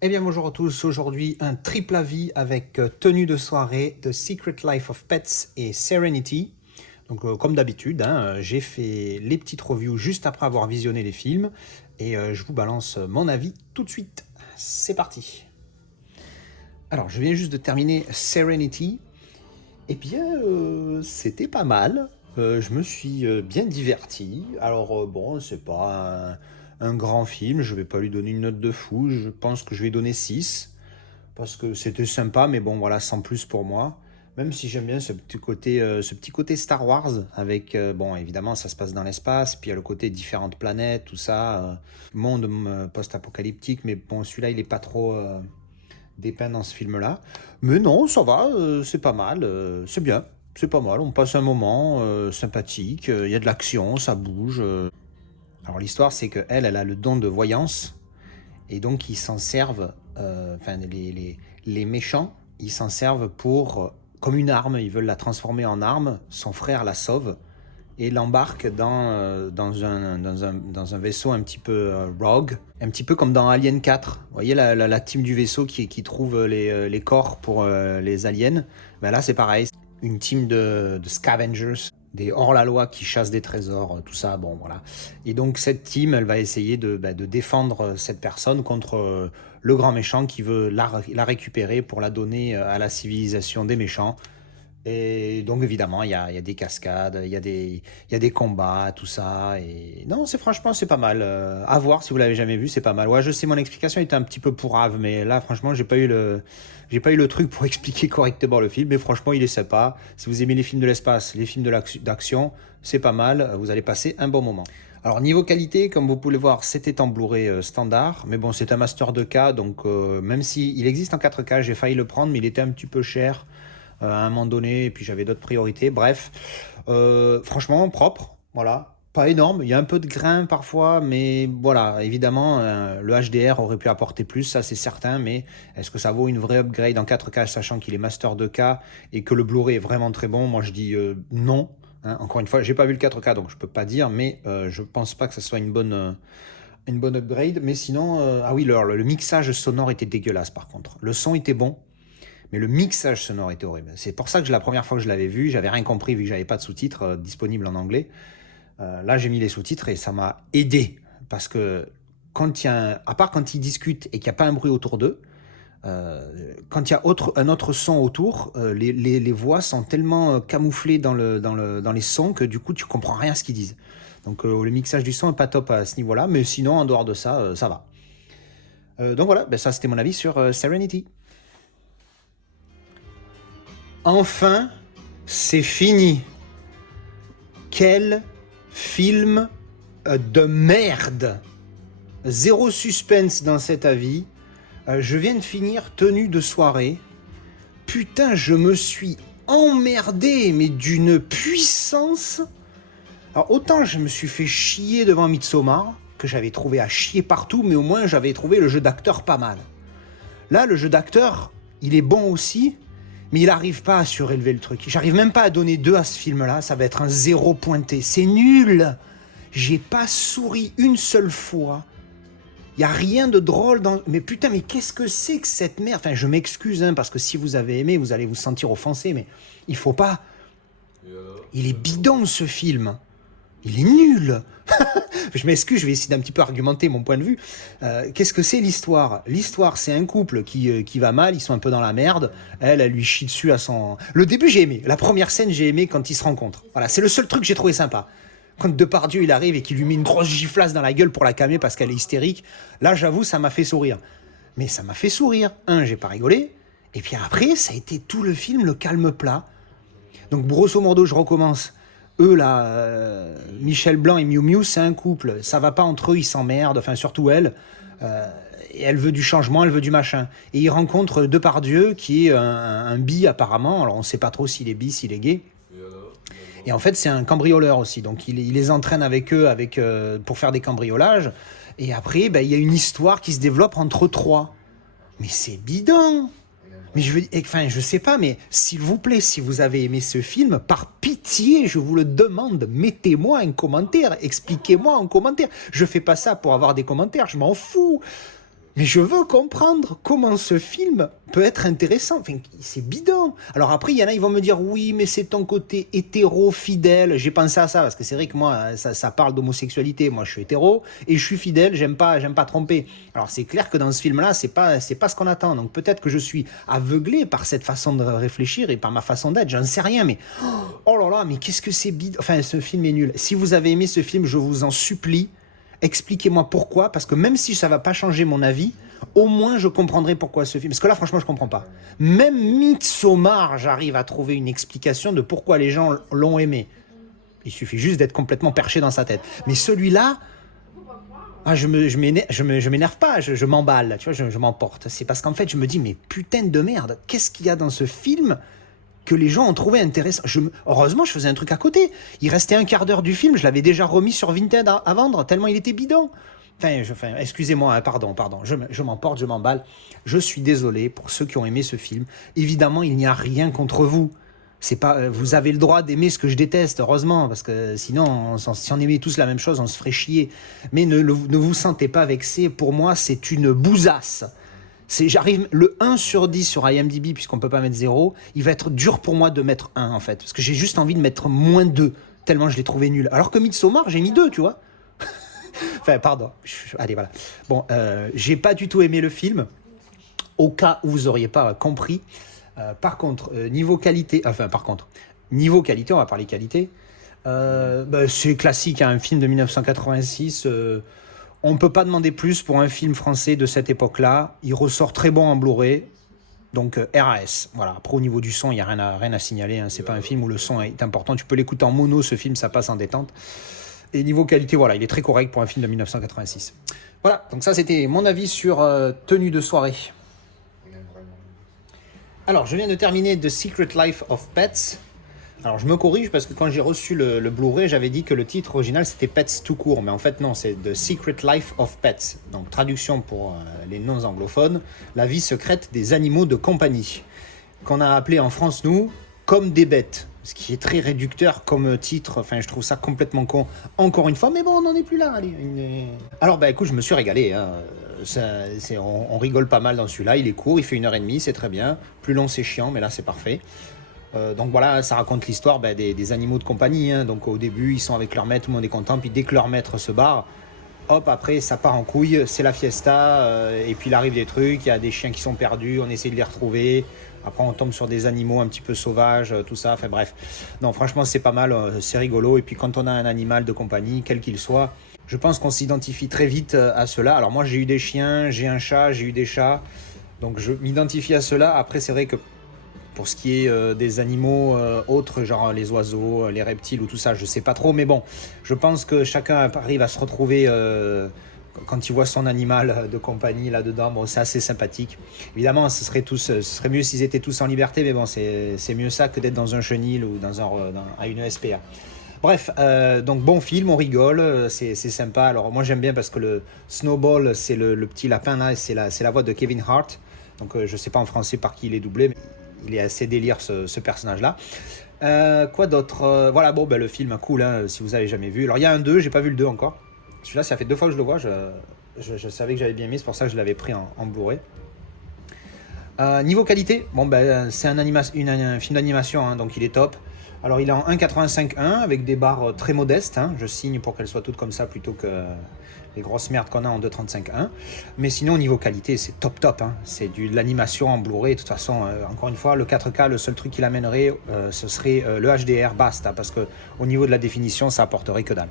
Eh bien bonjour à tous, aujourd'hui un triple avis avec tenue de soirée, The Secret Life of Pets et Serenity. Donc comme d'habitude, j'ai fait les petites reviews juste après avoir visionné les films et je vous balance mon avis tout de suite. C'est parti. Alors je viens juste de terminer Serenity. Eh bien c'était pas mal. Je me suis bien diverti. Alors bon, c'est pas un grand film, je vais pas lui donner une note de fou, je pense que je vais donner 6 parce que c'était sympa, mais bon, voilà, sans plus pour moi. Même si j'aime bien ce petit côté Star Wars, avec, bon, évidemment, ça se passe dans l'espace, puis il y a le côté différentes planètes, tout ça, monde post-apocalyptique, mais bon, celui-là, il est pas trop dépeint dans ce film-là. Mais non, ça va, c'est pas mal, c'est bien, c'est pas mal, on passe un moment sympathique, il y a de l'action, ça bouge. Alors l'histoire, c'est que elle a le don de voyance, et donc ils s'en servent, enfin les méchants, ils s'en servent pour comme une arme, ils veulent la transformer en arme. Son frère la sauve et l'embarque dans un vaisseau un petit peu rogue, un petit peu comme dans Alien 4. Vous voyez la team du vaisseau qui trouve les corps pour les aliens. Ben là c'est pareil, une team de scavengers, des hors-la-loi qui chassent des trésors, tout ça, bon voilà. Et donc cette team, elle va essayer de défendre cette personne contre le grand méchant qui veut la récupérer pour la donner à la civilisation des méchants. Et donc évidemment, il y a des cascades, il y a des combats, tout ça. Et non, franchement, c'est pas mal. À voir si vous l'avez jamais vu, c'est pas mal. Ouais, je sais, mon explication était un petit peu pourrave, mais là, franchement, j'ai pas eu le truc pour expliquer correctement le film. Mais franchement, il est sympa. Si vous aimez les films de l'espace, les films d'action, c'est pas mal. Vous allez passer un bon moment. Alors niveau qualité, comme vous pouvez le voir, c'était en Blu-ray standard, mais bon, c'est un master 2K, donc même si il existe en 4K, j'ai failli le prendre, mais il était un petit peu cher à un moment donné, et puis j'avais d'autres priorités. Bref, franchement, propre, voilà. Pas énorme, il y a un peu de grain parfois, mais voilà, évidemment, le HDR aurait pu apporter plus, ça c'est certain, mais est-ce que ça vaut une vraie upgrade en 4K, sachant qu'il est Master 2K et que le Blu-ray est vraiment très bon? Moi je dis non. Encore une fois, j'ai pas vu le 4K, donc je peux pas dire, mais je pense pas que ça soit une bonne upgrade. Mais sinon, ah oui, le mixage sonore était dégueulasse par contre. Le son était bon, mais le mixage sonore était horrible. C'est pour ça que la première fois que je l'avais vu, j'avais rien compris vu que j'avais pas de sous-titres disponibles en anglais. Là, j'ai mis les sous-titres et ça m'a aidé. Parce que à part quand ils discutent et qu'il n'y a pas un bruit autour d'eux, quand il y a un autre son autour, les voix sont tellement camouflées dans les sons que du coup, tu comprends rien à ce qu'ils disent. Donc le mixage du son n'est pas top à ce niveau-là, mais sinon, en dehors de ça, ça va. Donc voilà, ben ça c'était mon avis sur Serenity. Enfin, c'est fini. Quel film de merde. Zéro suspense dans cet avis. Je viens de finir tenue de soirée. Putain, je me suis emmerdé, mais d'une puissance. Alors autant je me suis fait chier devant Midsommar, que j'avais trouvé à chier partout, mais au moins j'avais trouvé le jeu d'acteur pas mal. Là, le jeu d'acteur, il est bon aussi, mais il n'arrive pas à surélever le truc. J'arrive même pas à donner 2 à ce film-là, ça va être un 0 pointé. C'est nul. J'ai pas souri une seule fois. Il y a rien de drôle dans... Mais putain, mais qu'est-ce que c'est que cette merde? Enfin, je m'excuse, parce que si vous avez aimé, vous allez vous sentir offensé, mais il faut pas... Il est bidon, ce film. Il est nul. Je m'excuse, je vais essayer d'un petit peu argumenter mon point de vue. Qu'est-ce que c'est l'histoire? L'histoire, c'est un couple qui va mal, ils sont un peu dans la merde. Elle lui chie dessus à son... Le début, j'ai aimé. La première scène, j'ai aimé quand ils se rencontrent. Voilà, c'est le seul truc que j'ai trouvé sympa. Quand Depardieu, il arrive et qu'il lui met une grosse giflasse dans la gueule pour la calmer parce qu'elle est hystérique, là, j'avoue, ça m'a fait sourire. Mais ça m'a fait sourire. J'ai pas rigolé. Et puis après, ça a été tout le film, le calme plat. Donc, grosso modo, je recommence. Eux, là, Michel Blanc et Miu Miu, c'est un couple. Ça va pas entre eux, ils s'emmerdent. Enfin, surtout elle. Et elle veut du changement, elle veut du machin. Et ils rencontrent Depardieu, qui est un bi, apparemment. Alors, on sait pas trop s'il est bi, s'il est gay. Et en fait, c'est un cambrioleur aussi. Donc, il les entraîne avec eux pour faire des cambriolages. Et après, il y a une histoire qui se développe entre trois. Mais c'est bidon. Mais je sais pas, mais s'il vous plaît, si vous avez aimé ce film, par pitié, je vous le demande, mettez-moi un commentaire, expliquez-moi en commentaire. Je fais pas ça pour avoir des commentaires, je m'en fous. Mais je veux comprendre comment ce film peut être intéressant. Enfin, c'est bidon. Alors après, il y en a, ils vont me dire, oui, mais c'est ton côté hétéro, fidèle. J'ai pensé à ça, parce que c'est vrai que moi, ça parle d'homosexualité. Moi, je suis hétéro, et je suis fidèle, j'aime pas tromper. Alors c'est clair que dans ce film-là, c'est pas ce qu'on attend. Donc peut-être que je suis aveuglé par cette façon de réfléchir et par ma façon d'être, j'en sais rien, mais oh là là, mais qu'est-ce que c'est bidon. Enfin, ce film est nul. Si vous avez aimé ce film, je vous en supplie, expliquez-moi pourquoi, parce que même si ça va pas changer mon avis, au moins je comprendrai pourquoi ce film. Parce que là, franchement, je comprends pas. Même Midsommar, j'arrive à trouver une explication de pourquoi les gens l'ont aimé. Il suffit juste d'être complètement perché dans sa tête. Mais celui-là, je m'énerve pas, je m'emballe, tu vois, je m'emporte. C'est parce qu'en fait, je me dis, mais putain de merde, qu'est-ce qu'il y a dans ce film que les gens ont trouvé intéressant. Heureusement, je faisais un truc à côté. Il restait un quart d'heure du film, je l'avais déjà remis sur Vinted à vendre, tellement il était bidon. Excusez-moi, hein, pardon, je m'emporte, je m'emballe. Je suis désolé pour ceux qui ont aimé ce film. Évidemment, il n'y a rien contre vous. C'est pas, vous avez le droit d'aimer ce que je déteste, heureusement, parce que sinon, si on aimait tous la même chose, on se ferait chier. Mais ne vous sentez pas vexé. Pour moi, c'est une bousasse. J'arrive le 1 sur 10 sur IMDb, puisqu'on peut pas mettre 0, il va être dur pour moi de mettre 1 en fait, parce que j'ai juste envie de mettre moins 2, tellement je l'ai trouvé nul. Alors que Midsommar, j'ai mis 2, tu vois. Enfin, pardon. Allez, voilà. Bon, j'ai pas du tout aimé le film, au cas où vous auriez pas compris. Par contre, niveau qualité, on va parler qualité. C'est classique, hein, un film de 1986. On ne peut pas demander plus pour un film français de cette époque-là. Il ressort très bon en Blu-ray. Donc RAS. Voilà. Après, au niveau du son, il n'y a rien à signaler. Hein. C'est pas un film où le son est important. Tu peux l'écouter en mono, ce film, ça passe en détente. Et niveau qualité, voilà, il est très correct pour un film de 1986. Voilà, donc ça c'était mon avis sur Tenue de soirée. Alors, je viens de terminer The Secret Life of Pets. Alors, je me corrige parce que quand j'ai reçu le Blu-ray, j'avais dit que le titre original c'était Pets tout court, mais en fait non, c'est The Secret Life of Pets. Donc, traduction pour les non-anglophones, la vie secrète des animaux de compagnie, qu'on a appelé en France, nous, Comme des bêtes, ce qui est très réducteur comme titre. Enfin, je trouve ça complètement con, encore une fois, mais bon, on n'en est plus là. Allez, Alors, bah écoute, je me suis régalé. Hein. On rigole pas mal dans celui-là, il est court, il fait 1h30, c'est très bien. Plus long, c'est chiant, mais là, c'est parfait. Donc voilà, ça raconte l'histoire des animaux de compagnie. Hein. Donc au début, ils sont avec leur maître, tout le monde est content. Puis dès que leur maître se barre, hop, après, ça part en couille. C'est la fiesta. Et puis il arrive des trucs. Il y a des chiens qui sont perdus. On essaie de les retrouver. Après, on tombe sur des animaux un petit peu sauvages, tout ça. Enfin bref. Non, franchement, c'est pas mal. C'est rigolo. Et puis quand on a un animal de compagnie, quel qu'il soit, je pense qu'on s'identifie très vite à cela. Alors moi, j'ai eu des chiens, j'ai un chat, j'ai eu des chats. Donc je m'identifie à cela. Après, c'est vrai que pour ce qui est des animaux autres, genre les oiseaux, les reptiles ou tout ça, je sais pas trop. Mais bon, je pense que chacun arrive à se retrouver quand il voit son animal de compagnie là-dedans. Bon, c'est assez sympathique. Évidemment, ce serait mieux s'ils étaient tous en liberté, mais bon, c'est mieux ça que d'être dans un chenil ou à une SPA. Bref, donc bon film, on rigole, c'est sympa. Alors moi j'aime bien parce que le Snowball, c'est le petit lapin là, c'est la voix de Kevin Hart. Donc je sais pas en français par qui il est doublé, mais il est assez délire ce personnage-là. Quoi d'autre Voilà, bon, le film, cool, hein, si vous avez jamais vu. Alors il y a un 2, j'ai pas vu le 2 encore. Celui-là, ça fait 2 fois que je le vois, je savais que j'avais bien aimé, c'est pour ça que je l'avais pris en Blu-ray. Niveau qualité, bon, c'est un film d'animation, hein, donc il est top. Alors il est en 1.85.1 avec des barres très modestes, hein. Je signe pour qu'elles soient toutes comme ça plutôt que les grosses merdes qu'on a en 2.35.1. Mais sinon au niveau qualité c'est top, hein. C'est de l'animation en Blu-ray. De toute façon, encore une fois, le 4K, le seul truc qu'il amènerait, ce serait le HDR, basta, parce que au niveau de la définition ça apporterait que dalle.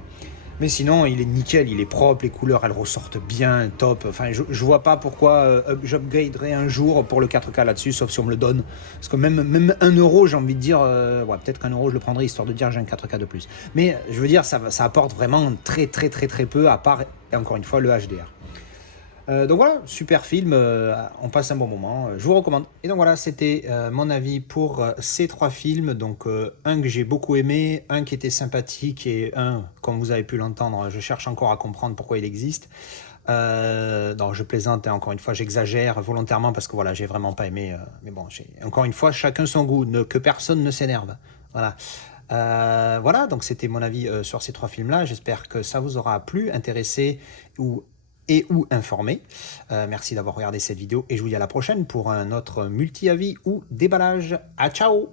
Mais sinon, il est nickel, il est propre, les couleurs, elles ressortent bien, top. Enfin, je vois pas pourquoi j'upgraderais un jour pour le 4K là-dessus, sauf si on me le donne. Parce que même 1 euro, j'ai envie de dire, peut-être qu'1 euro, je le prendrais, histoire de dire j'ai un 4K de plus. Mais je veux dire, ça apporte vraiment très peu, à part, et encore une fois, le HDR. Donc voilà, super film, on passe un bon moment, je vous recommande. Et donc voilà, c'était mon avis pour ces 3 films. Donc un que j'ai beaucoup aimé, un qui était sympathique et un, comme vous avez pu l'entendre, je cherche encore à comprendre pourquoi il existe. Non, je plaisante, et encore une fois, j'exagère volontairement parce que voilà, j'ai vraiment pas aimé. Mais bon, encore une fois, chacun son goût, que personne ne s'énerve. Voilà. Voilà, donc c'était mon avis sur ces 3 films-là. J'espère que ça vous aura plu, intéressé ou et ou informé. Merci d'avoir regardé cette vidéo et je vous dis à la prochaine pour un autre multi-avis ou déballage. À ciao!